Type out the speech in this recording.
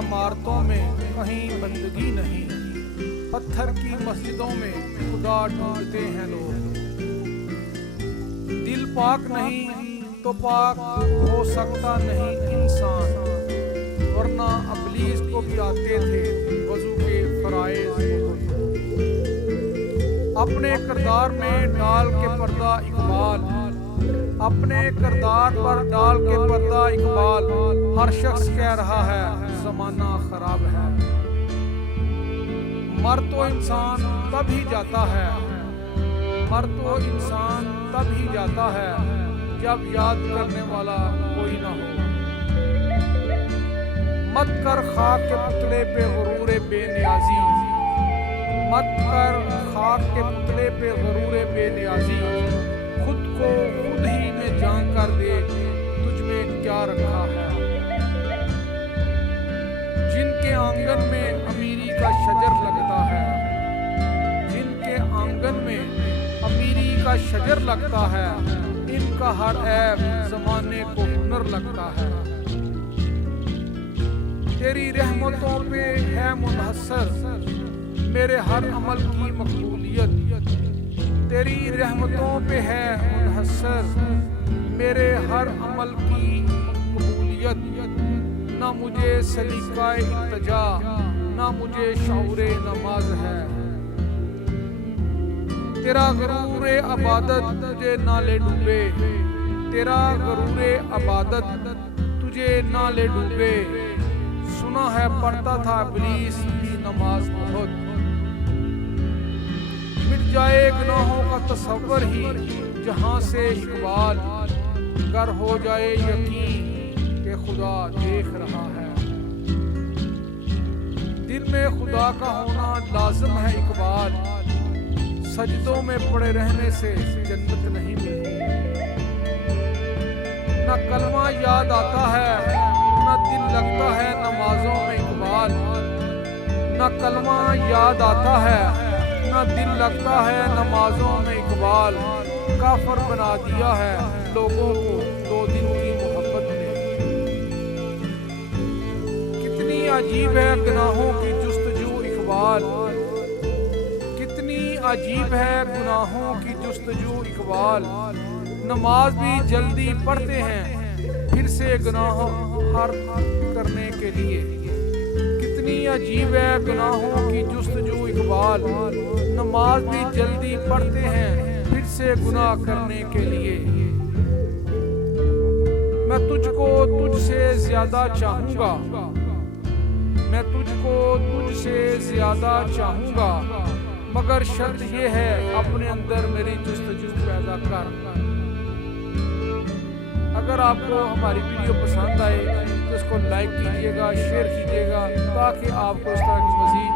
इमारतों में कहीं बंदगी नहीं, पत्थर की मस्जिदों में खुदा ढूंढते हैं लोग। दिल पाक नहीं तो पाक हो सकता नहीं इंसान, वरना इब्लीस को भी आते थे वजू के फराइज़। अपने किरदार में डाल के पर्दा इकबाल, अपने किरदार पर डाल के पर्दा इकबाल, हर शख्स कह रहा है ज़माना खराब है। मर तो इंसान तब ही जाता है, मर तो इंसान तब ही जाता है जब याद करने वाला कोई ना हो। मत कर खाक के पुतले पे गुरूरे बेनियाजी, मत कर खाक के पुतले पे गुरूरे बेनियाजी। खुद को खुद ही में जान कर दे तुझ में क्या रखा है। जिनके आंगन में अमीरी का शजर लगता है, जिनके आंगन में अमीरी का शजर लगता है, इनका हर ऐब ज़माने को हुनर लगता है। तेरी रहमतों पे है मुनहसर मेरे हर अमल की मकबूलियत, तेरी रहमतों पे है मुनहसर मेरे हर अमल की कबूलियत। ना मुझे सलीका इल्तिजा, ना मुझे शऊरे नमाज है। तेरा गरूरे अबादत तुझे ना ले डूबे, तेरा गरूरे अबादत तुझे ना ले डूबे। सुना है पढ़ता था इब्लीस की नमाज बहुत, मिट जाए गुनाहों का तसव्वुर ही जहां से इकबाल। गर हो जाए यकीन कि खुदा देख रहा है। दिल में खुदा का होना लाजिम है इकबाल, सजदों में पड़े रहने से जन्नत नहीं मिलती। न कलमा याद आता है न दिल लगता है नमाजों में इकबाल, न कलमा याद आता है न दिल लगता है नमाजों में इकबाल। काफर बना दिया है लोगों को 2 दिन की मोहब्बत ने। कितनी अजीब है गुनाहों की जुस्तजू इकबाल, कितनी अजीब है गुनाहों की जुस्तजू इकबाल। नमाज भी जल्दी पढ़ते हैं फिर से गुनाहों हर करने के लिए। कितनी अजीब है गुनाहों की जुस्तजू इकबाल, नमाज भी जल्दी पढ़ते हैं फिर से गुनाह करने के लिए। मैं तुझको तुझसे ज्यादा चाहूंगा, मैं तुझको तुझसे ज्यादा चाहूंगा, मगर शर्त ये है अपने अंदर मेरी जुस्तजू पैदा कर। अगर आपको हमारी वीडियो पसंद आए तो इसको लाइक कीजिएगा, शेयर कीजिएगा, ताकि आपको इस तरह की मज़ीद